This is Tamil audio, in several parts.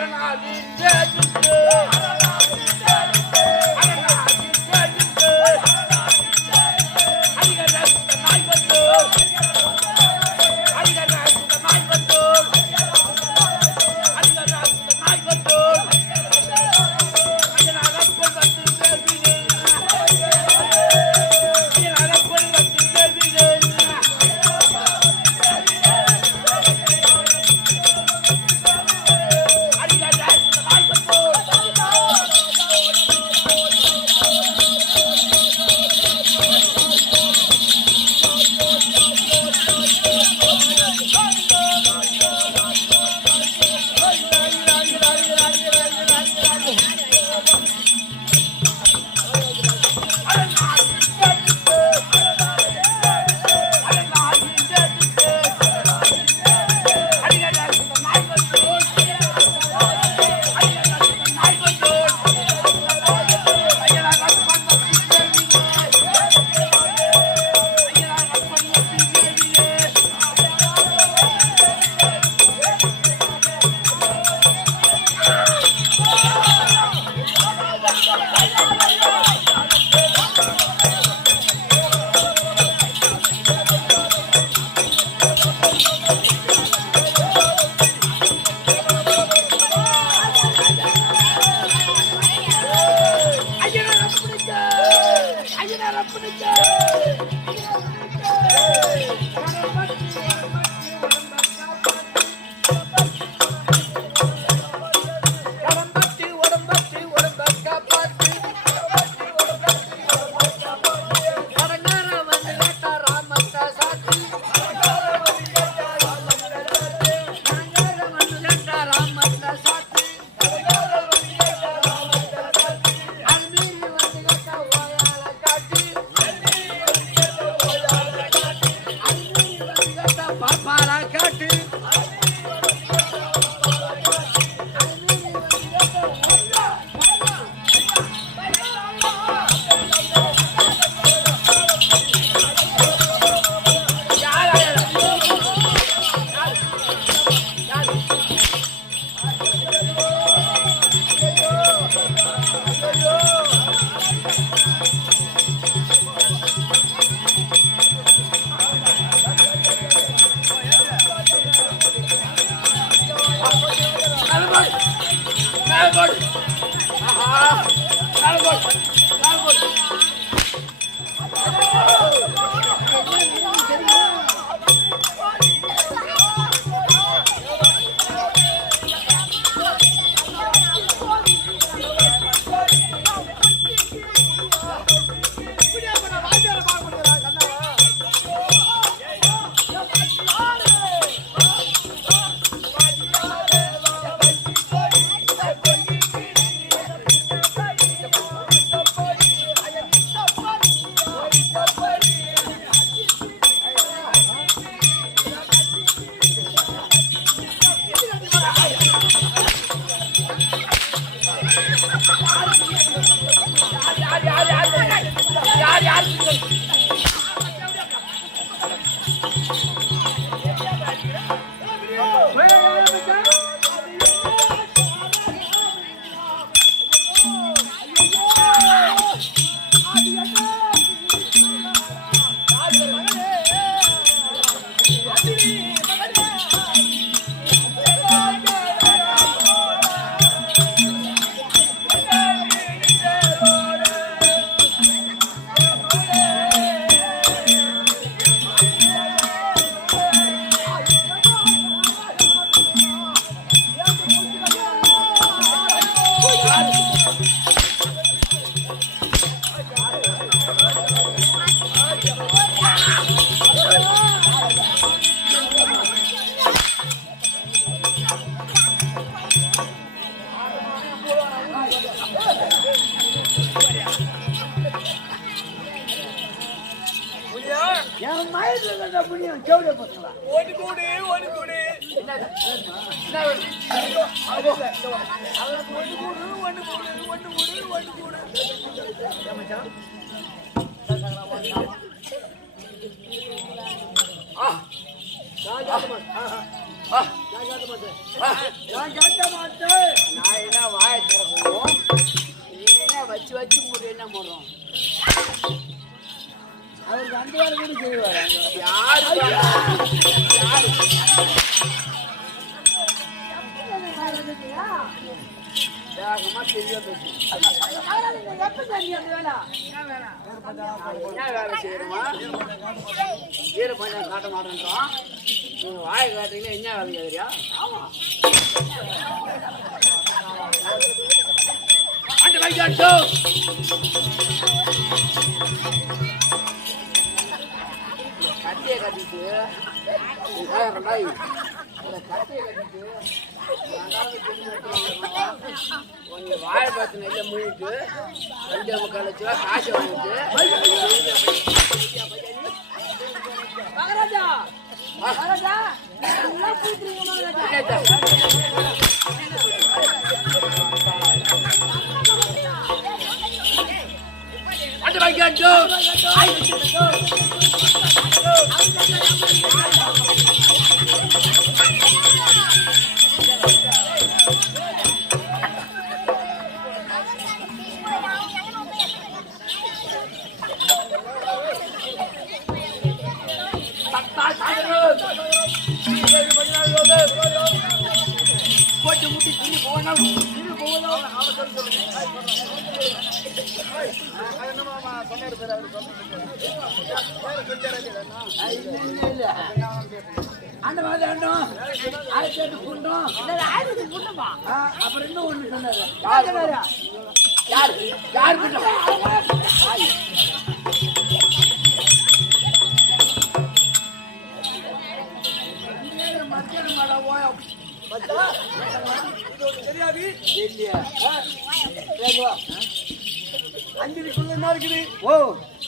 கடம்பட்டி gotta go. நான் கேட்க மாட்டேன் ஆ. நான் கேட்க மாட்டேன் நான் என்ன வாயை திறக்கணும் நீ என்ன வச்சு வச்சு முடி என்ன பண்ணுறோம் அவருக்கு அந்த வேலை கூட செய்வார் யாரு யாரு வேகமா தெரியா என்ன வேலை செய்யணுமா வீர பஞ்சம் காட்ட மாட்டேன்றோம் நீங்க வாயை காட்டுறீங்களா என்ன வேலை கேட்குறியா கட்டியை கட்டிட்டு. இந்த கட்டியை கட்டிட்டு கொஞ்சம் வாழை பார்த்து நெல்லை மூடிட்டு ரெண்டு முக்கால் லட்ச ரூபா காசு வாங்கிட்டு மகாராஜா மகாராஜா கேட்டா. அந்த மாதிரி ஆயிரத்தி ஆயிரத்தி அப்புறம் இன்னும் சொன்னாரு யார் யார் தெரியாது இல்லையா அஞ்சலிக்குள்ள என்ன இருக்குது? ஓ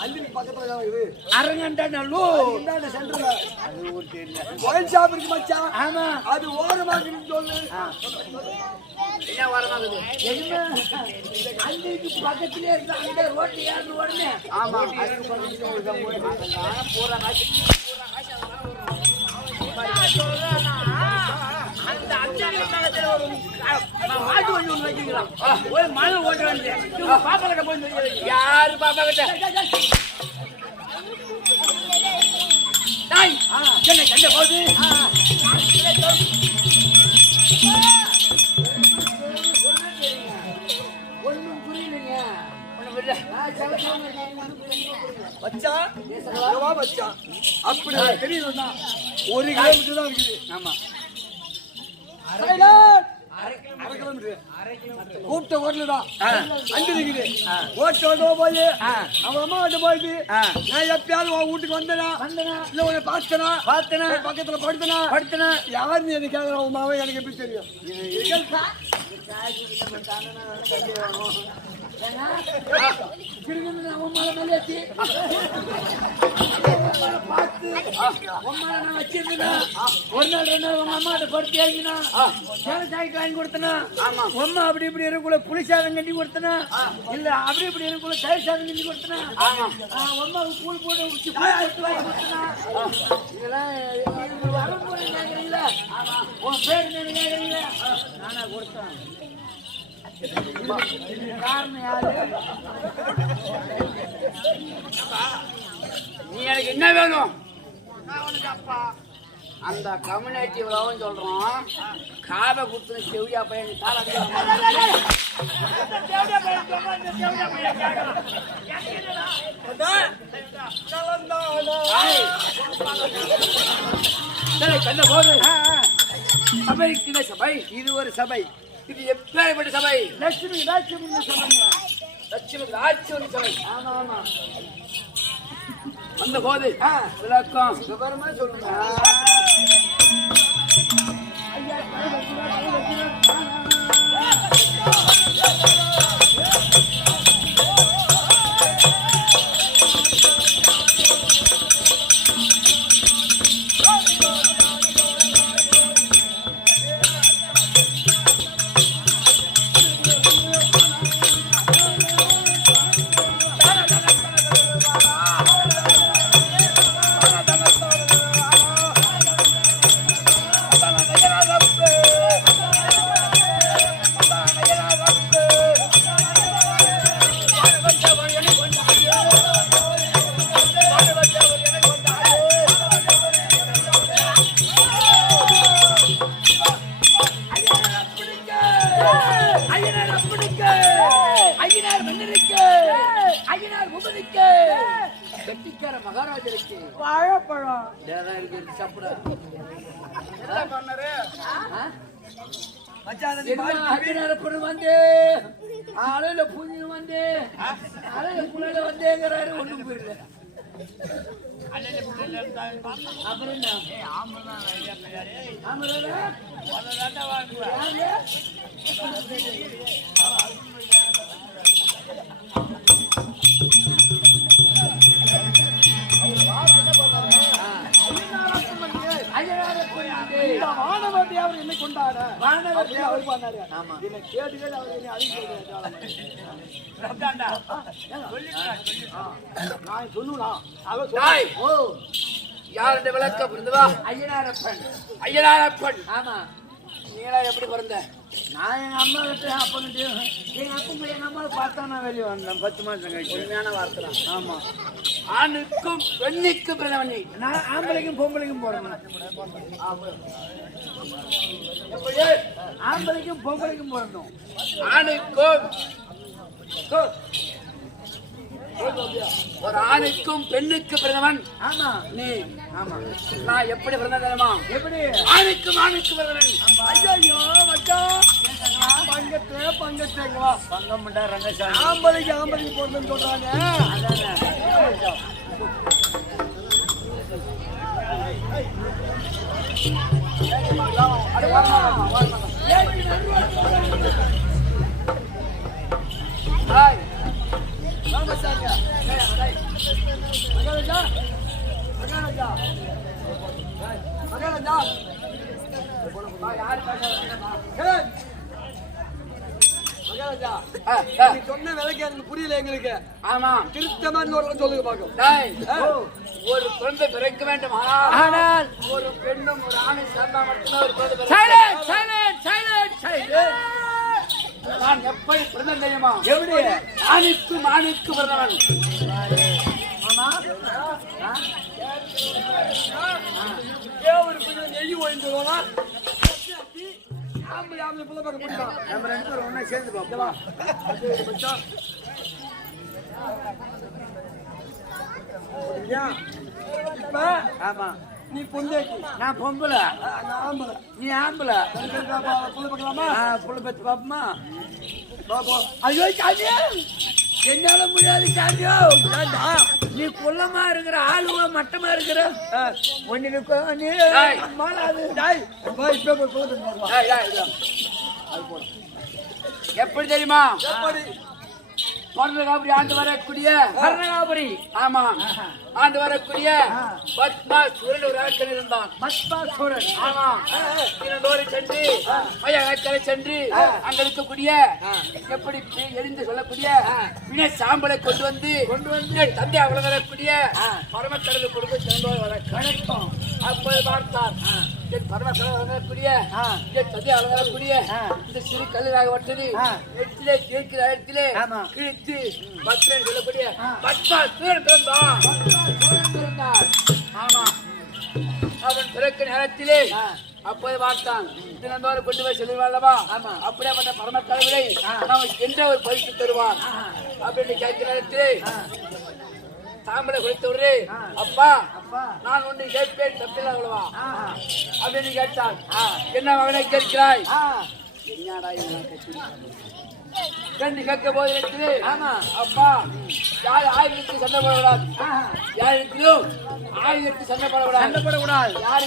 அஞ்சலி பக்கத்துல இருக்குது. அரங்கண்டா நல்லூர். இந்தாண்ட சென்டர்ல அது ஒரு தெரியல. ஒயின் ஷாப் இருக்கு மச்சான் ஆமா. அது ஓரமா இருக்குன்னு சொல்லு. என்ன வரமாகுது என்ன? அன்னைக்கு பக்கத்திலே இருக்கு. அந்த ரோட்டு ஏறின உடனே. ஆமா. அதுக்கு பக்கத்துல ஒரு தான் போய் மாட்டு வண்டி ஓட்ட வேண்டிய பாப்பா கிட்ட போய் யாரு பாப்பா கிட்ட போகுது புரியலைங்க புரியல. அப்படி ஒரு கிலோமீட்டர் தான் இருக்குது ஆமா கூப்பிட்ட ஹோட்டல் தான். அஞ்சு இருக்குது ஓட்டு வந்து போய் அவன் அம்மா கிட்ட போயிட்டு நான் எப்பயாவது உன் வீட்டுக்கு வந்தனா வந்தனா? இல்ல உன்னை பார்த்தனா பார்த்தனா? பக்கத்துல படுத்தனா படுத்தனா? யார் நீ எனக்கு கேட்கற உன் மாவன் எனக்கு எப்படி தெரியும்? கிருகிருன்னு அவன் மேல மேலேத்தி. அவன் மேல பார்த்து, உன் மேல நான் வச்சிருந்தேனா? ஒரு நாள் ரெண்டு நாள் உங்க அம்மாட்ட படுத்து ஏறினா சாய்க்கு வாங்கி கொடுத்தனா உம்மா அப்படி இப்படி இருக்குள்ள புளி சாதம் கட்டி கொடுத்தனா இல்ல அப்படி இப்படி இருக்குள்ள தயிர் சாதம் கட்டி கொடுத்தனா உம்மா கூழ் போட்டு உச்சி கூழ் போட்டு வாங்கி கொடுத்தனா இதெல்லாம் இது வரமுறை கேட்கறீங்களா உன் பேர் என்ன கேட்கறீங்களா நானா கொடுத்தேன் நீ எனக்கு என்ன வேணும்? அந்த கம்யூனிட்டி இவ்வளவும் சொல்றோம். காதை குத்துன செவியா பையன் காலை கண்ட போது சபை சபை. இது ஒரு சபை. இது எப்பேற்பட்ட சபை? லட்சுமி லட்சுமி சொல்லுங்க லட்சுமி ராட்சமணி சபை. ஆமா ஆமா. அந்த போது விளக்கம் விவரமா சொல்லுங்க. ஐயா, வேற ஒண்ணும் புரியல அப்புறம் என்ன ஆமா வாங்குவேன் கொண்டாட. அவர் பண்ணாரு. ஆமா. என்னை கேட்டுகள் அவர் என்னை அழிச்சு நான் சொல்லுவா அவர் ஓ. யாருடைய விளக்க பிறந்தவா ஐயனாரப்பன். ஐயனாரப்பன். ஆமா. நீங்களா எப்படி பிறந்த? நான் எங்க அம்மா கிட்ட அப்பன்ட்டு எங்க அப்பா எங்க அம்மா பார்த்தா நான் வெளியே வந்தேன். பத்து மாசம் கழிச்சு. உண்மையான வார்த்தை தான். ஆமா. ஆணுக்கும் பெண்ணுக்கும் பிறந்தவன் நான் ஆம்பளைக்கும் பொம்பளைக்கும் போறேன் எப்படி? ஆம்பளைக்கும் பொம்பளைக்கும் பிறந்தோம் ஆணுக்கும். ஒரு ஆணுக்கும் பெண்ணுக்கு பிறந்தவன். ஆமா. நீ ஆமா. நான் எப்படி பிறந்த தெரியுமா? எப்படி? ஆணுக்கும் ஆணுக்கு பிறந்தவன். ஐயோ மச்சான் பங்கத்து பங்கத்துங்களா பங்கம் ரங்கசாமி. ஆம்பளைக்கு ஆம்பளைக்கு போறதுன்னு சொல்றாங்க. அதானே. சொன்ன விலைக்கு எனக்கு புரியல எங்களுக்கு. ஆமா திருத்தமா இன்னொரு சொல்லுங்க பாக்கும் ஒரு குழந்தை பிறக்க வேண்டும். ஆனால் ஒரு பெண்ணும் ஒரு ஆணும் சேர்ந்தா மட்டும்தான் ஒரு குழந்தை நான் எப்படி பிறந்த தெரியுமா? எப்படி? ஆணுக்கும் ஆணுக்கு பிறந்தவன். கொஞ்சம் நெய் ஓய்ந்துருவானா ஆம்பளை ஆம்பளை புள்ள பார்க்க முடியுமா? நம்ம ரெண்டு பேரும் ஒண்ணா சேர்ந்து பார்ப்போம் அது மச்சான் ஐயா, இப்ப ஆமா. நீ பொந்தேக்கி நான் பொம்பளை. நான் ஆம்பளை. நீ ஆம்பளை. புள்ள பார்க்கலாமா? புள்ள பத்து பாப்பமா ஐயோ சாமி! என்னால முடியாது ஏண்டா, நீ குள்ளமா இருக்கிற ஆளுவ மட்டமா இருக்கிற? நீ? டாய். இப்ப போய் போதும் டேய், இதோ. அது போடு. எப்படி தெரியுமா? எப்படி? காப்படி ஆண்டு வரக்கூடிய கர்ணகாபுரி ஆமா. ஆண்டு வரக்கூடிய பத்மா சூரன் ஒரு அரக்கன் இருந்தான். மத்மா சூரன். ஆமா. தினந்தோறும் சென்று மையக்கரை சென்று அங்க இருக்கக்கூடிய எப்படி எரிந்து சொல்லக்கூடிய பிணை சாம்பலை கொண்டு வந்து கொண்டு வந்து. தந்தை அவ்வளவு வரக்கூடிய பரமக்கடலுக்கு கொடுக்க தினந்தோறும் வர வணக்கம். அப்போது பார்த்தார். என் பரமக்கடல் வரக்கூடிய என் தந்தை வரக்கூடிய இந்த சிறு கல்லாக வட்டது நெற்றிலே கேட்கிற இடத்திலே. கிழித்து பத்மன் சொல்லக்கூடிய பத்மா சூரன் பிறந்தான் ஆமா. அவன் பிறக்க நேரத்திலே அப்போது பார்த்தான். தினந்தோறும் கொண்டு போய் செல்வாள்லவா ஆமா. அப்படியேப்பட்ட பரம கடவுளை நமக்கு என்ற ஒரு பரிசு தருவான் அப்படின்னு கேட்கிற நேரத்திலே தாம்பளை கொடுத்த உடனே அப்பா நான் ஒன்று கேட்பேன் தப்பில்லை அவ்வளவா. அப்படின்னு கேட்டான். என்ன மகனை கேட்கிறாய்? ரெண்டு கேட்க போது. அப்பா யார் ஆயுதத்துக்கு சண்டை போடக்கூடாது. யார் இருக்கிறோம் ஆயுதத்துக்கு சண்டை போடக்கூடாது சண்டை போடக்கூடாது யார்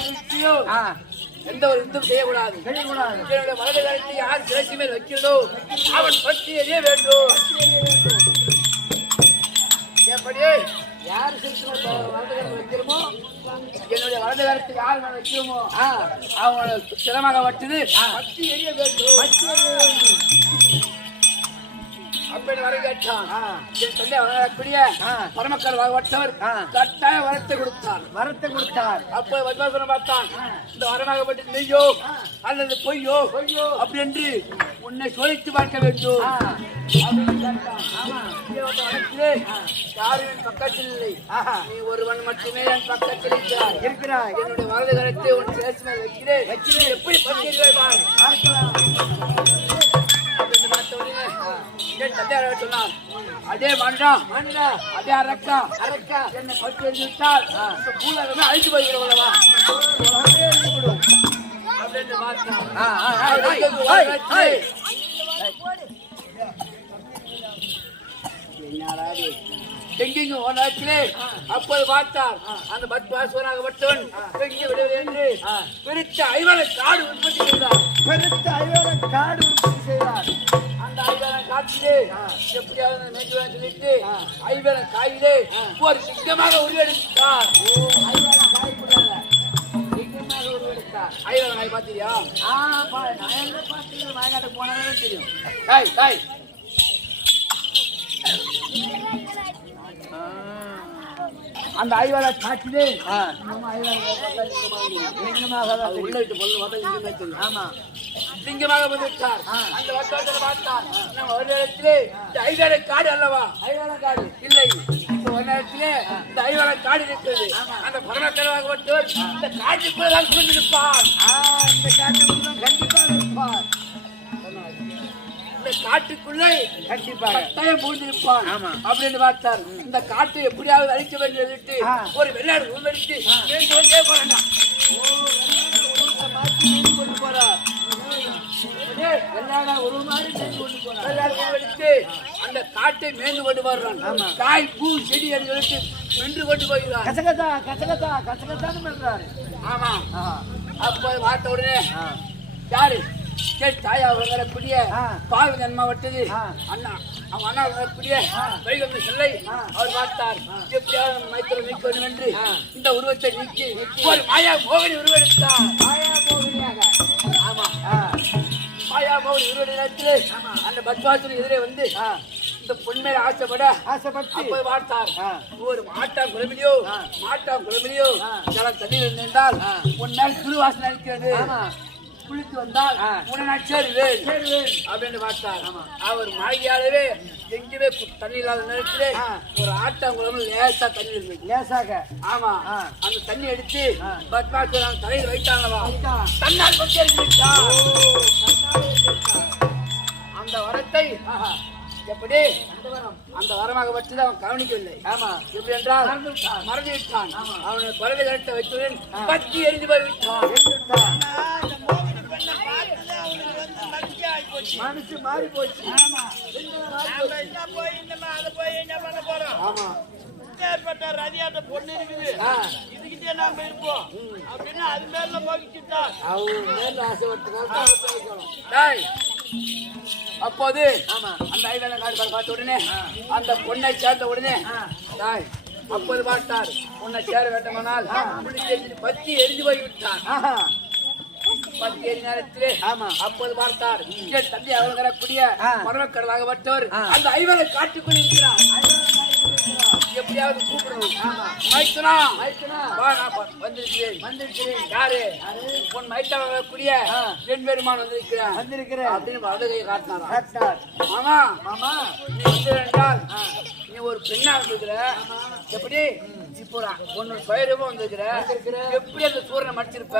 ஆ, எந்த ஒரு யுத்தம் செய்யக்கூடாது. என்னுடைய கரத்தை யார் சிரசி மேல் வைக்கிறதோ அவன் பற்றி எறிய வேண்டும். எப்படி யார் வைக்கிறோமோ? என்னுடைய வலது கரத்தை யார் மேல் வைக்கிறோமோ அவனை சிரமமாக வட்டது பற்றி எறிய வேண்டும். அப்படி வர கேட்டான். தந்தை வரக்கூடிய பரமக்கர் வட்டவர். கட்டாய வரத்தை கொடுத்தார். வரத்தை கொடுத்தார். அப்போ பார்த்தான். இந்த வரமாகப்பட்ட மெய்யோ அல்லது பொய்யோ பொய்யோ. அப்படி என்று உன்னை சோதித்து பார்க்க வேண்டும். யாரும் பக்கத்தில் இல்லை. நீ ஒருவன் மட்டுமே என் பக்கத்தில் இருக்கிறாய். என்னுடைய வலது கரத்தை உன் மேல் வைக்கிறேன். எப்படி பங்கிறீர்கள் பார். பார்க்கலாம். அப்படின்னு தந்தையார் சொன்னார் அதே மன்றம் மண்டா அதே அரக்கா அரக்கா என்னை பட்டு எழுதி விட்டால் பூலகமே அழித்து போகிறவளவா அப்படின்னு பார்த்தான் ஆ ஆ அப்போது பார்த்தார் அந்த பத்மாசுவனாகப்பட்டவன் எங்கே விடுவது என்று ஐவரை காடு உற்பத்தி செய்தார். பெருத்த ஐவர காடு உற்பத்தி செய்தார். காட்டிலே எப்படியாவது மேய்ச்சுவன் சொல்லிட்டு ஐவரன் காயிலே ஒரு சிங்கமாக உருவெடுத்தார். ஐவரன் காய் பார்த்தியா? வயநாட்டுக்கு போனாலே தெரியும். காய் காய் அந்த இங்கே தெரியும் ஆமா. சிங்கமாக வந்து விட்டார் அந்த வட்டத்தில் பார்த்தார். நம்ம ஒரு இடத்திலே இந்த ஐவரை காடு அல்லவா? ஐவர காடு. இல்லை. இந்த ஒரு நேரத்திலே இந்த ஐவரை காடு இருக்கிறது. அந்த பரமக்கரவாக மட்டும் இந்த காட்டுக்குள்ள தான் புரிந்திருப்பார் இந்த காட்டுக்குள்ள கண்டிப்பாக இருப்பார். இந்த காட்டுக்குள்ளே கண்டிப்பாக. கட்டாயம் புரிந்திருப்பான் ஆமா. அப்படின்னு பார்த்தார். இந்த காட்டை எப்படியாவது அழிக்க வேண்டும் விட்டு. ஒரு வெள்ளாடு உருவெடுத்து வேண்டி கொண்டே போறாங்க மாற்றி கொண்டு போறார். வெள்ளாடா ஒரு மாதிரி கொண்டு போறார். வெள்ளாடு உருவெடுத்து அந்த காட்டை மேய்ந்து கொண்டு வர்றான். காய் பூ செடி எடுத்து மென்று கொண்டு போகிறான் கசகதா கசகதா கசகதான்னு பண்றாரு. ஆமா. அப்போ பார்த்த உடனே யாரு? கே தாயா வரக்கூடிய ஆ. பாவி நன்மை வட்டது ஆ. அண்ணா அவன் அண்ணா வரக்கூடிய வைகந்த செல்லை. அவர் பார்த்தார். எப்படியாவது மைத்திர நீக்க வேண்டும் என்று. இந்த உருவத்தை நீக்கி ஒரு மாயா மோகனி உருவெடுத்தார். மாயா மோகினியாக. ஆமா. மாயா மோகனி உருவெடுத்து அந்த பத்மாசுரி எதிரே வந்து இந்த பொன்மேல ஆசைப்பட ஆசைப்பட்டு. அப்போது பார்த்தார். ஒரு மாட்டா குழம்பிலையோ. மாட்டா குழம்பிலையோ. சில தண்ணீர் ஆ. உன் மேல் திருவாசனை அளிக்கிறது ஆமா. குளித்து வந்தால். உன்னை நான் சேருவேன். அப்படின்னு பார்த்தார். அவர் மாளிகையாலவே எங்கேயுமே தண்ணி இல்லாத நேரத்திலே. ஒரு ஆட்டாங்குளம் லேசா தண்ணி இருந்துச்சு லேசாக. ஆமா. அந்த தண்ணி ஆ. பத்மாசுரன் தலையில் வைத்தாங்களவா வைத்தான். தன்னால் கொத்தி எறிஞ்சுவிட்டார். அந்த வரத்தை எப்படி? அந்த வரம். அந்த வரமாக பற்றி அவன் கவனிக்கவில்லை. ஆமா. எப்படி என்றால் மறந்து விட்டான். அவனை பறவை கட்ட வைத்துடன் பத்தி எரிந்து போய் விட்டான். எடுத்துட்டான். மனசு மாறி போச்சு. ஆமா. ஆமா ஏற்பட்ட ரதியாட்ட பொண்ணு இருக்குது. இதுகிட்டே நாம இருப்போம். அப்படின்னு அது மேல போகிச்சுட்டான் அவர் மேல. டேய், அப்போது ஆமா. அந்த ஐவேல காடு பார்த்த உடனே அந்த பொண்ணை சேர்ந்த உடனே டேய், அப்போது பார்த்தார் உன்னை சேர வேண்டுமானால் பத்தி எரிஞ்சு போய் விட்டான் எரி நேரத்திலே ஆமா. அப்போது பார்த்தார். என் தந்தை அவள் வரக்கூடிய ஆ. மரணக்கடலாகப்பட்டவர் ஆ. அந்த ஐவரை காட்டுக்குள் இருக்கிறார். எப்படியாவது கூப்பிடணும். மைத்துனா. மைத்துனா. வா நான் ப- வந்திருக்கிறேன். வந்திருக்கிறேன். யாரு? உன் மைத்தா வரக்கூடிய. என் பெருமான் வந்திருக்கிறேன் வந்திருக்கிறேன் அப்படின்னு வலதுகை காட்டினாரா காட்டினார். மாமா மாமா. நீ வந்து என்றால் நீ ஒரு பெண்ணா வந்திருக்கிற. எப்படி? உன்னோட பயிரமும் வந்திருக்கிற. எப்படி அந்த சூரனை மடிச்சிருப்ப?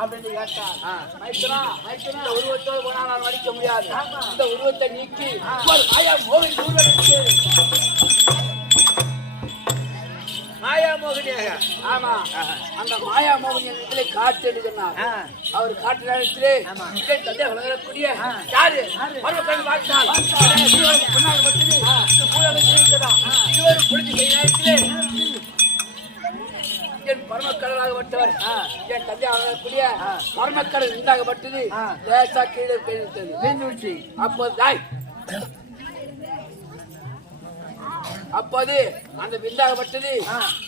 அப்படின்னு கேட்டார் மைத்துனா இந்த உருவத்தோடு நான் மடிக்க முடியாது. இந்த உருவத்தை நீக்கி ஒரு மாயா மோகன் உருவெடுத்து. மாயா மோகினியாக. ஆமா. அந்த மாயா மோகன் இடத்துல காட்டு எடுக்கிறார். அவர் காட்டு நேரத்திலே தந்தை வளரக்கூடிய யாரு? மறுபக்கம் பார்த்தால் பின்னால் இந்த பூலகம் ஜெயித்ததா இருவரும் நேரத்திலே. என் பரமக்கடலாகப்பட்டவர் என் தந்தை வளரக்கூடிய பரமக்கடல் உண்டாகப்பட்டது. லேசா கீழே கழித்தது பெண்ணுச்சி அப்போது தாய். அப்போது அந்த விந்தாகப்பட்டது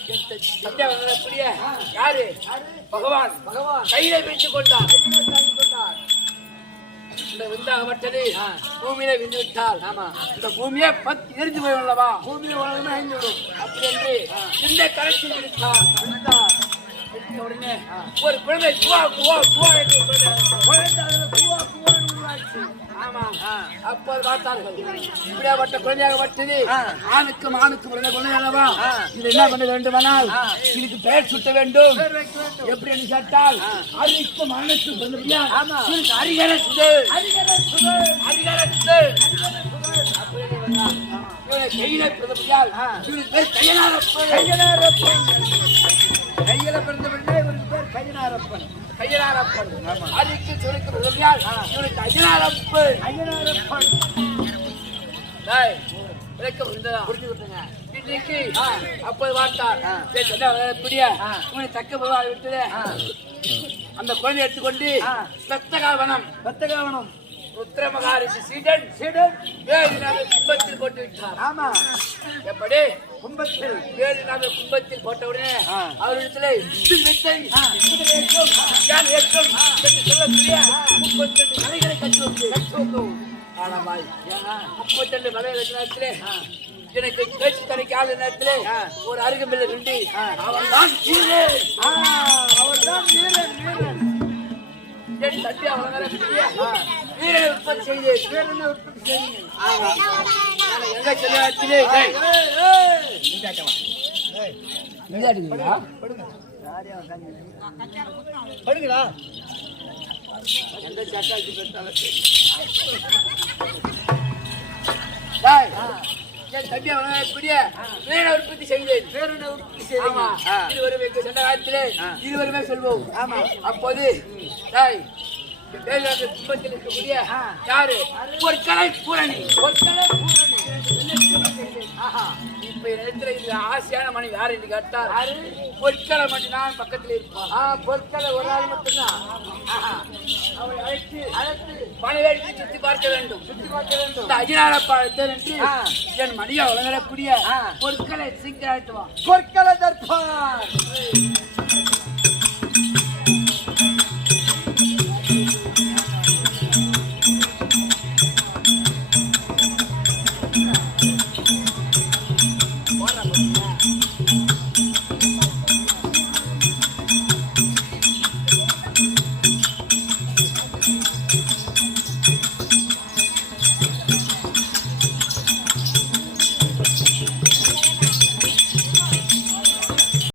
என் த- தந்தை வளரக்கூடிய யாரு? பகவான். பகவான். கையில பிடித்துக் கொண்டார் இந்த விந்தாகப்பட்டது பூமியில விந்து விட்டால் ஆமா. இந்த பூமியே பத்து எரிஞ்சு போய் உள்ளவா பூமியை உலகமே அழிஞ்சு விடும். அப்படி என்று இந்த கரைச்சி விடுத்தார் உடனே ஒரு குழந்தை என்று அப்போது பார்த்தார்கள். இப்படியாப்பட்ட குழந்தையாகப்பட்டது ஆணுக்கும் ஆணுக்கும் பிறந்த குழந்தை அல்லவா இது என்ன பண்ண வேண்டுமானால் இதுக்கு பெயர் சுட்ட வேண்டும். எப்படி என்று கேட்டால் அரிக்கும் ஆணுக்கும் பிறந்தபடியா இதுக்கு அரிகர சுடு அரிகர சுடு கையில பிறந்தபடியால் இவனுக்கு பேர் கையனாரப்பன். கையனாரப்பன். கையில பிறந்த பிள்ளை இவருக்கு பேர் கையனாரப்பன். கையனாரப்பன் அதுக்கு சொல்லிக்கு பிறந்தபடியால் இவனுக்கு ஐயனாரப்பன். கையனாரப்பன் டேய், விளக்கம் புரிந்ததா? இன்னைக்கு அப்போது பார்த்தார் சரி, சொன்னா, பிடியா. இவனை தக்க போவாள் விட்டு அந்த குழந்தை எடுத்துக்கொண்டு சத்தகாவனம் பத்தகாவனம். ருத்ர மகாரிஷி சீடன். சீடன். வேறு நாள் கும்பத்தில் போட்டு விட்டார் ஆமா. எப்படி? கும்பத்தில் வேறு நாள் கும்பத்தில் போட்ட உடனே ஆ. அவரிடத்துல இதில் வித்தை இதில் ஏற்றம் யான் ஏற்றம் என்று சொல்லக்கூடிய முப்பத்தெட்டு மலைகளை கட்டி வந்து கட்டி வந்தோம் ஆனாமாய் முப்பத்தெட்டு மலைகளை கட்டின நேரத்திலே எனக்கு பேச்சு தரைக்கு ஆளு நேரத்திலே ஒரு அருகம்பில்லை ரெண்டு அவன் தான் வீரன். ஆ, அவர்தான் வீரன் வீரன். அவன் மேல உற்பத்தி செய்தேன். வீரனை உற்பத்தி ஆமா. எங்க செல்ல நேரத்திலே டேய், எந்த சட்டாச்சி பெற்றாலும் உற்பத்தி செய்தேன் வீரனை உற்பத்தி செய்யுங்க காலத்திலே இருவருமே சொல்வோம் ஆமா. அப்போது டேய், இருக்கக்கூடிய யாரு ஒரு கலை பூரணி ஒரு கலை பூரணி இப்ப இடத்துல இது ஆசையான மனைவி யாரு என்று கேட்டால் பொற்களை மட்டும் நான் பக்கத்தில் இருப்பான் ஆ பொற்களை ஒரு ஆள் மட்டும்தான். அவளை அழைத்து அழைத்து பணிவேடிக்கை சுத்தி பார்க்க வேண்டும் சுத்தி பார்க்க வேண்டும் இந்த என்று ஆ. என் மடியா வளரக்கூடிய ஆ. பொருட்களை சீக்கிரம் பொற்களை தற்பார்